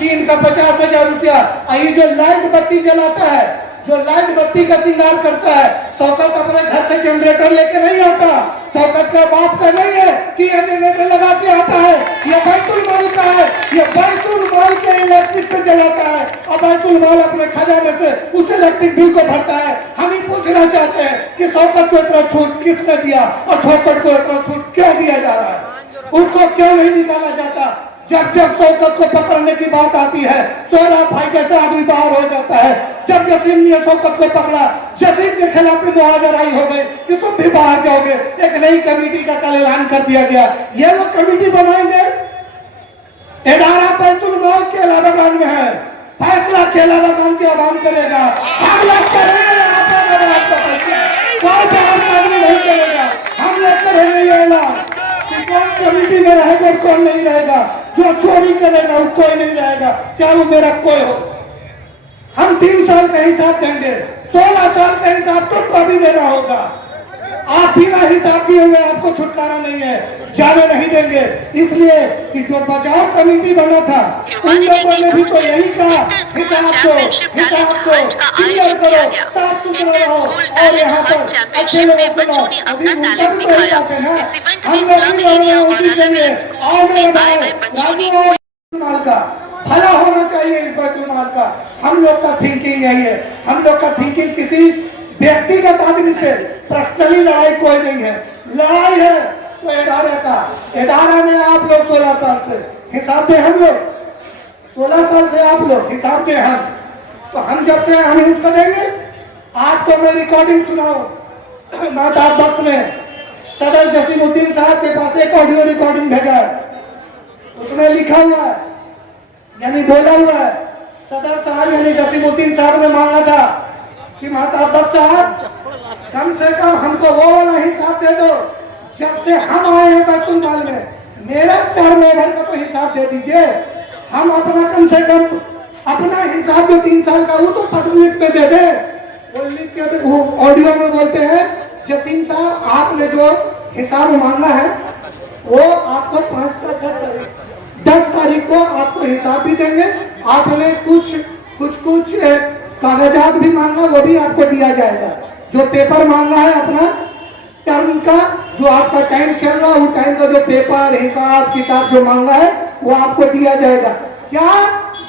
दिन का 50,000 रुपया। ये जो लाइट बत्ती जलाता है, जो लाइट बत्ती का श्रृंगार करता है, शौकत अपने घर से जनरेटर लेके नहीं आता। शौकत का बाप का नहीं है कि ये जनरेटर लगा के आता है, ये बैतुल माल का है, ये बैतुल माल के इलेक्ट्रिक से जलाता है और बैतुल माल अपने खजाने से उस इलेक्ट्रिक बिल को भरता है। हम ही पूछना चाहते हैं कि शौकत को इतना छूट किसने दिया और शौकत को इतना छूट क्यों दिया जा रहा है, उसको क्यों नहीं निकाला जाता। जब जब शौकत को पकड़ने की बात आती है, सोहराब भाई जैसा आदमी बाहर हो जाता है। जब जसीम ने शौकत को पकड़ा, जसीम के खिलाफ में मुहाजराई हो गई कि तुम भी बाहर जाओगे। एक नई कमेटी का कल ऐलान कर दिया गया, ये लोग कमेटी बनाएंगे। इदारा बैतुल माल के अलाबागान में है, फैसला के अलाबागान के आवाम करेगा। हम लोग करेंगे, कोई बाहर आदमी नहीं करेगा। हम लोग करेंगे ये ऐलान कि कौन कमेटी में रहेगा और कौन नहीं रहेगा। जो चोरी करेगा वो कोई नहीं रहेगा, चाहे वो मेरा कोई हो। हम 3 साल का हिसाब देंगे, 16 साल का हिसाब तुमको भी देना होगा। आप बिना हिसाब दिए हुए आपको छुटकारा नहीं है, जाने नहीं देंगे। इसलिए कि जो बचाव कमेटी बना था उन लोगों ने भी तो यही कहा, हिसाब को क्लियर करो, साफ सुथरा रहो और यहाँ पर अच्छे लोगों को लाओ। अभी उनका भी वही बात है ना, हम लोग भी करेंगे और मेरे भाई राजू माल का भला होना चाहिए। इस बैतुल माल का हम लोग का थिंकिंग यही है। हम लोग का थिंकिंग किसी व्यक्तिगत आदमी से पर्सनली लड़ाई कोई नहीं है। लड़ाई है तो इदारे का। इदारा में आप लोग 16 साल से हिसाब दे, हम लोग 16 साल से आप लोग हिसाब दे। हम तो हम जब से हम उसका देंगे। आपको मैं रिकॉर्डिंग सुनाऊं, माताब बख्श में सदर जसीमुद्दीन साहब के पास एक ऑडियो रिकॉर्डिंग भेजा है, उसमें लिखा हुआ है यानी बोला हुआ है, सदर साहब यानी जसीमुद्दीन साहब ने मांगा था कि माताब बख्श साहब कम से कम हमको वो वाला हिसाब दे दो जब से हम आए हैं बैतुल माल में, मेरा टर्न ओवर का तो हिसाब दे दीजिए। हम अपना कम से कम अपना हिसाब जो 3 साल का वो तो पब्लिक में दे दे। वो लिख के वो ऑडियो में बोलते हैं, जसीम साहब आपने जो हिसाब मांगा है वो आपको 10 तारीख को आपको हिसाब भी देंगे। आपने कुछ कागजात भी मांगा, वो भी आपको दिया जाएगा। जो पेपर मांगा है अपना टर्म का, जो आपका टाइम चल रहा है, वो टाइम का जो पेपर हिसाब किताब जो मांगा है वो आपको दिया जाएगा। क्या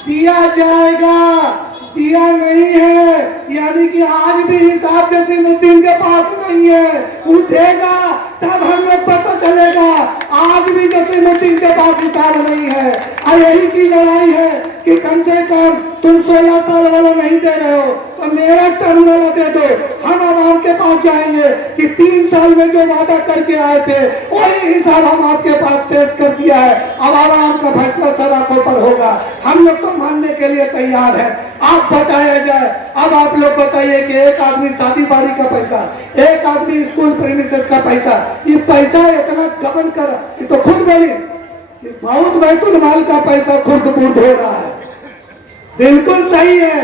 दिया जाएगा? दिया नहीं है, यानी कि आज भी हिसाब जसीमुद्दीन के पास नहीं है। वो देगा तब हम लोग पता चलेगा। आज भी जसीमुद्दीन के पास हिसाब नहीं है। और यही की लड़ाई है कि कम से कम तुम 16 साल वाला नहीं दे रहे हो तो मेरा टर्म वाला दे दो। हम आवाम के पास जाएंगे कि 3 साल में जो वादा करके आए थे वही हिसाब हम आपके पास पेश कर दिया है। अब आवाम का फैसला सड़कों पर होगा। हम लोग तो मानने के लिए तैयार है। आप बताया जाए, अब आप लोग बताइए कि एक आदमी शादी बाड़ी का पैसा, एक आदमी स्कूल प्रीमिसेस का पैसा, ये पैसा इतना गबन कर, ये तो खुद बोली कि बहुत बैतुल माल का पैसा खुर्द बुर्द हो रहा है। बिल्कुल सही है,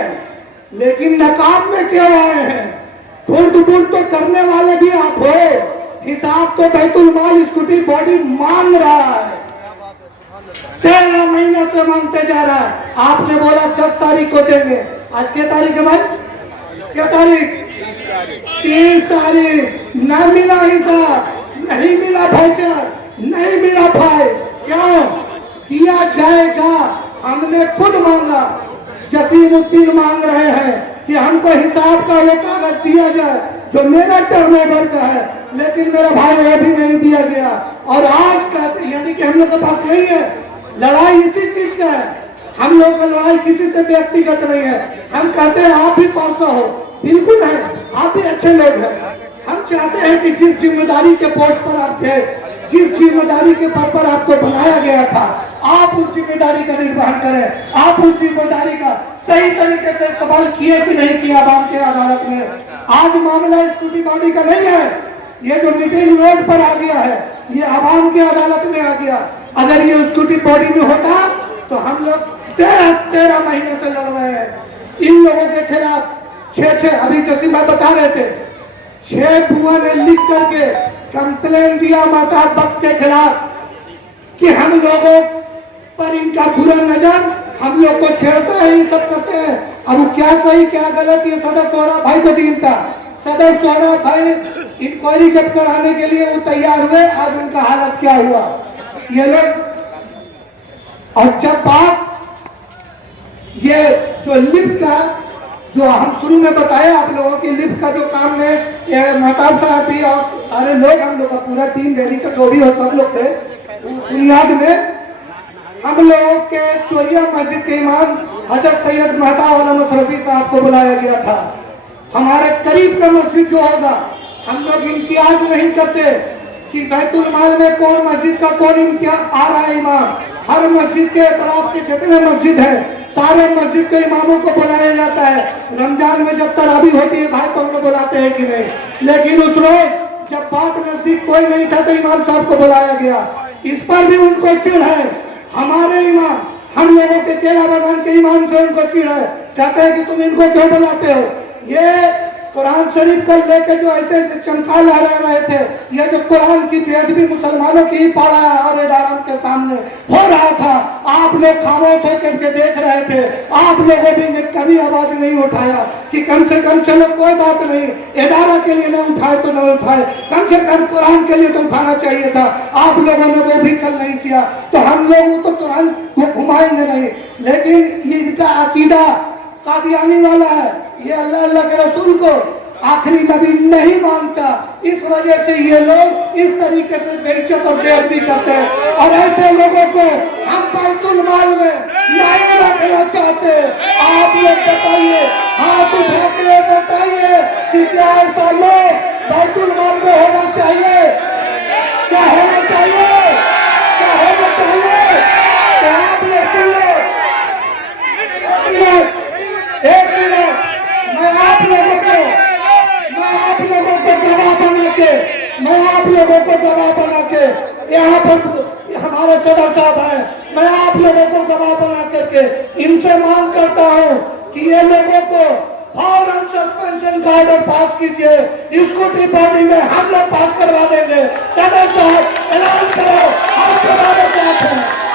लेकिन नकाब में क्यों आए हैं? खुर्द बुर्द तो करने वाले भी आप हो। हिसाब तो बैतुल माल स्कूटी बॉडी मांग रहा है, 13 महीने से मांगते जा रहा है। आपने बोला 10 तारीख को देंगे, आज क्या तारीख है भाई? क्या तारीख? 30 तारीख। न मिला हिसाब, नहीं मिला भाईचार, नहीं मिला भाई। क्यों? दिया जाएगा। हमने खुद मांगा, जसीमुद्दीन मांग रहे हैं कि हमको हिसाब का वो कागज दिया जाए जो मेरा टर्नओवर का है, लेकिन मेरा भाई वो भी नहीं दिया गया। और आज कहते यानी कि हम लोग के पास नहीं है। लड़ाई इसी चीज का है। हम लोग का लड़ाई किसी से व्यक्तिगत नहीं है। हम कहते हैं आप भी पासा हो, बिल्कुल है, आप भी अच्छे लोग हैं। हम चाहते हैं कि जिस जिम्मेदारी के पोस्ट पर आप थे, जिस जिम्मेदारी के पद पर आपको बनाया गया था, आप उस जिम्मेदारी का निर्वहन करें। आप उस जिम्मेदारी का सही तरीके से इस्तेमाल किए कि नहीं किया आवाम के अदालत में। आज मामला स्कूटी बॉडी का नहीं है, ये जो मीटिंग रोड पर आ गया है ये आवाम के अदालत में आ गया। अगर ये स्कूटी बॉडी में होता तो हम लोग 13 महीने से लड़ रहे हैं इन लोगों के खिलाफ। 6 अभी जैसे मैं बता रहे थे, 6 बुआ ने लिख करके कंप्लेन दिया माताब बख्श के खिलाफ कि हम लोगों पर इनका बुरा नजर हम लोग को छेड़ता है, ये सब करते हैं। अब वो क्या सही क्या गलत ये सदर सोहराब भाई को दीन था। सदर सोहराब भाई इंक्वायरी जब कराने के लिए वो तैयार हुए, आज उनका हालत क्या हुआ ये लोग। और जब बात ये जो लिफ्ट का, जो हम शुरू में बताया आप लोगों की लिफ्ट का जो काम में महताब साहब भी और सारे लोग, हम लोग का पूरा टीम दिल्ली का जो भी हो सब लोग थे, बुनियाद में हम लोगों के चोरिया मस्जिद के इमाम हजरत सैयद महताब आलम अशरफी साहब को बुलाया गया था। हमारे करीब का मस्जिद जो होगा, हम लोग इम्तियाज नहीं करते कि बैतुल माल में कौन मस्जिद का कौन इम्तियाज आ रहा है इमाम। हर मस्जिद के अतराफ के जितने मस्जिद है सारे मस्जिद के इमामों को बुलाया जाता है। रमजान में जब तरावी होती है भाई तो हम लोग बुलाते हैं कि नहीं, लेकिन उस रोज जब बात नजदीक कोई नहीं था तो इमाम साहब को बुलाया गया। इस पर भी उनको चिढ़ है। हमारे इमाम, हम लोगों के केला बागान के इमाम से उनको चिढ़ है, कहते हैं कि तुम इनको क्यों बुलाते हो। ये कुरान शरीफ का लेके जो ऐसे ऐसे चमका ला रहे थे, ये जो कुरान की बेअदबी मुसलमानों की ही पढ़ा है और इदारों के सामने हो रहा था, आप लोग खामोश होकर के देख रहे थे। आप लोगों ने कभी आवाज नहीं उठाया कि कम से कम चलो कोई बात नहीं, इदारा के लिए नहीं उठाए तो नहीं उठाए, कम से कम कुरान के लिए तो उठाना चाहिए था। आप लोगों ने वो भी कल नहीं किया, तो हम लोग तो कुरान घुमाएंगे नहीं। लेकिन इनका अकीदा कादियानी वाला है, ये अल्लाह अल्लाह के रसूल को आखिरी नबी नहीं मानता। इस वजह से ये लोग इस तरीके से बेइज्जत और बेअदबी करते हैं, और ऐसे लोगों को हम बैतुल माल में नहीं रखना चाहते। आप लोग बताइए, हाथ उठा के बताइए कि क्या ऐसा लोग बैतुल माल में होना चाहिए? क्या होना चाहिए? क्या होना चाहिए? तो आप लोग सुन लो, एक मिनट, मैं आप लोगों को गवाह बना के यहाँ पर हमारे सदर साहब हैं, मैं आप लोगों को गवाह बना करके इनसे मांग करता हूँ कि ये लोगों को फौरन सस्पेंशन का ऑर्डर पास कीजिए। स्कूटी पार्टी में हम लोग पास करवा देंगे। सदर साहब ऐलान करो, हम तुम्हारे साथ हैं।